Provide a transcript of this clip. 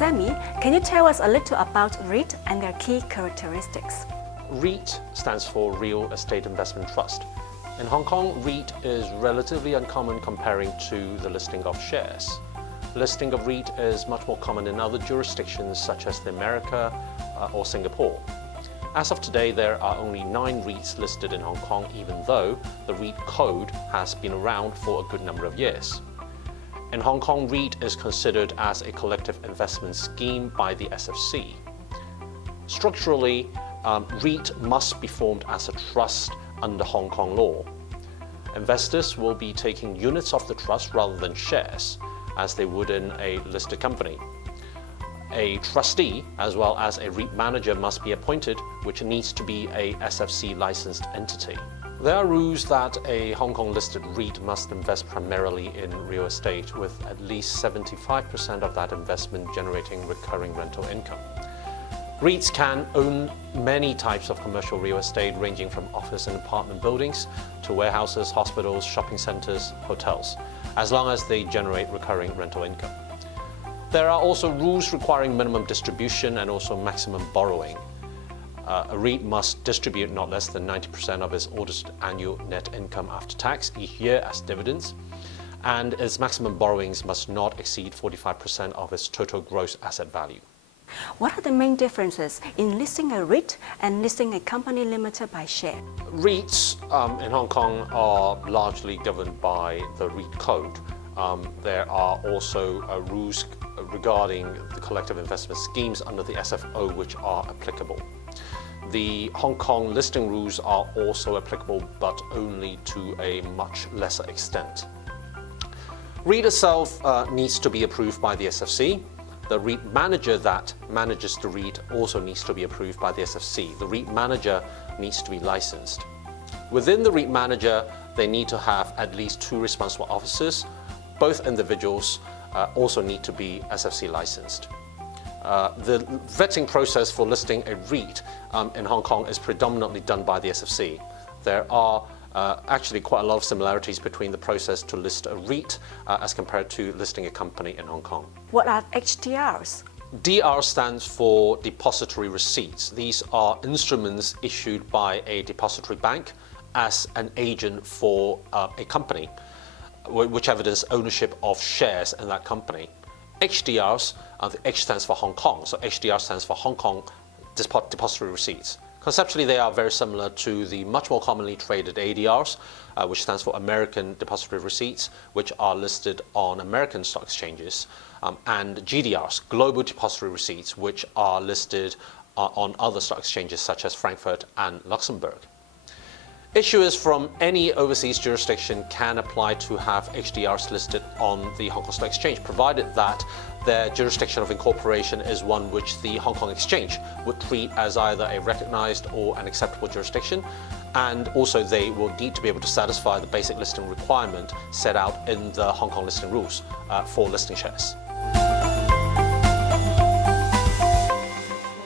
Sammy, can you tell us a little about REIT and their key characteristics? REIT stands for Real Estate Investment Trust. In Hong Kong, REIT is relatively uncommon comparing to the listing of shares. Listing of REIT is much more common in other jurisdictions such as America or Singapore. As of today, there are only 9 REITs listed in Hong Kong, even though the REIT code has been around for a good number of years. In Hong Kong, REIT is considered as a collective investment scheme by the SFC. Structurally, REIT must be formed as a trust under Hong Kong law. Investors will be taking units of the trust rather than shares, as they would in a listed company. A trustee, as well as a REIT manager, must be appointed, which needs to be a SFC licensed entity. There are rules that a Hong Kong listed REIT must invest primarily in real estate, with at least 75% of that investment generating recurring rental income. REITs can own many types of commercial real estate, ranging from office and apartment buildings to warehouses, hospitals, shopping centers, hotels, as long as they generate recurring rental income. There are also rules requiring minimum distribution and also maximum borrowing. A REIT must distribute not less than 90% of its audited annual net income after tax each year as dividends, and its maximum borrowings must not exceed 45% of its total gross asset value. What are the main differences in listing a REIT and listing a company limited by share? REITs in Hong Kong are largely governed by the REIT code. There are also rules regarding the collective investment schemes under the SFO which are applicable. The Hong Kong listing rules are also applicable, but only to a much lesser extent. REIT itself needs to be approved by the SFC. The REIT manager that manages the REIT also needs to be approved by the SFC. The REIT manager needs to be licensed. Within the REIT manager, they need to have at least 2 responsible officers. Both individuals also need to be SFC licensed. The vetting process for listing a REIT in Hong Kong is predominantly done by the SFC. There are actually quite a lot of similarities between the process to list a REIT as compared to listing a company in Hong Kong. What are HDRs? DR stands for depository receipts. These are instruments issued by a depository bank as an agent for a company, which evidence ownership of shares in that company. HDRs, the H stands for Hong Kong, so HDR stands for Hong Kong Depository Receipts. Conceptually, they are very similar to the much more commonly traded ADRs, which stands for American Depository Receipts, which are listed on American stock exchanges, and GDRs, Global Depository Receipts, which are listed on other stock exchanges such as Frankfurt and Luxembourg. Issuers from any overseas jurisdiction can apply to have HDRs listed on the Hong Kong Stock Exchange, provided that their jurisdiction of incorporation is one which the Hong Kong Exchange would treat as either a recognized or an acceptable jurisdiction, and also they will need to be able to satisfy the basic listing requirement set out in the Hong Kong listing rules for listing shares.